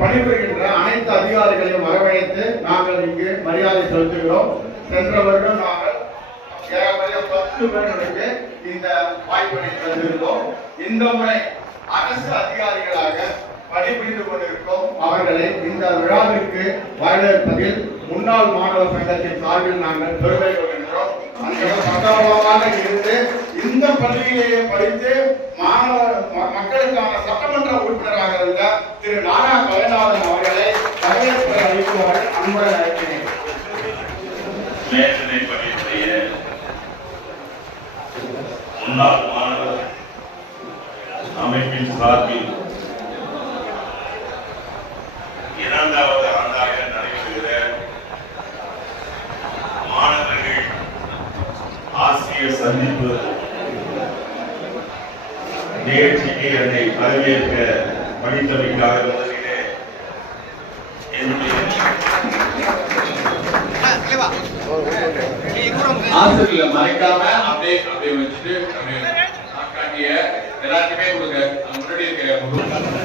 பணிபுரிகின்ற அனைத்து அதிகாரிகளையும் வரவழைத்து நாங்கள் இங்கு மரியாதை செலுத்துகிறோம். சென்ற வருடம் நாங்கள் ஏறக்குறைய 10 பேர்களுக்கு இந்த வாய்ப்பினை தந்திருந்தோம். இந்த முறை அரசு அதிகாரிகளாக பணிபுரிந்து கொண்டிருக்கிறோம். அவர்களை இந்த விழாவிற்கு வரவேற்பதில் முன்னாள் மாணவர் சங்கத்தின் சார்பில் நாங்கள் பெருமை கொள்கின்றோம். சட்டமாக இருந்து இந்த பள்ளியிலேயே படித்து மக்களுக்கான சட்டமன்ற உறுப்பினராக இருந்த திரு நானா கலைநாதன் அவர்களை வரவேற்பு அளிக்குமாறு அன்புடன் அழைக்கிறேன். மேல்நிலை பள்ளியுடைய முன்னாள் மாணவர் அமைப்பின் சார்பில் 2வது ஆண்டாக நடைபெறுகிற மாணவர்கள் ஆசிரியர் சந்திப்பு நிகழ்ச்சிக்கு என்னை வரவேற்க படித்தமைக்காக முதலிலே ஆசிரியர்களை மறைக்காம அப்படியே வச்சுட்டு எல்லாருக்குமே கொடுங்க. முன்னாடி இருக்க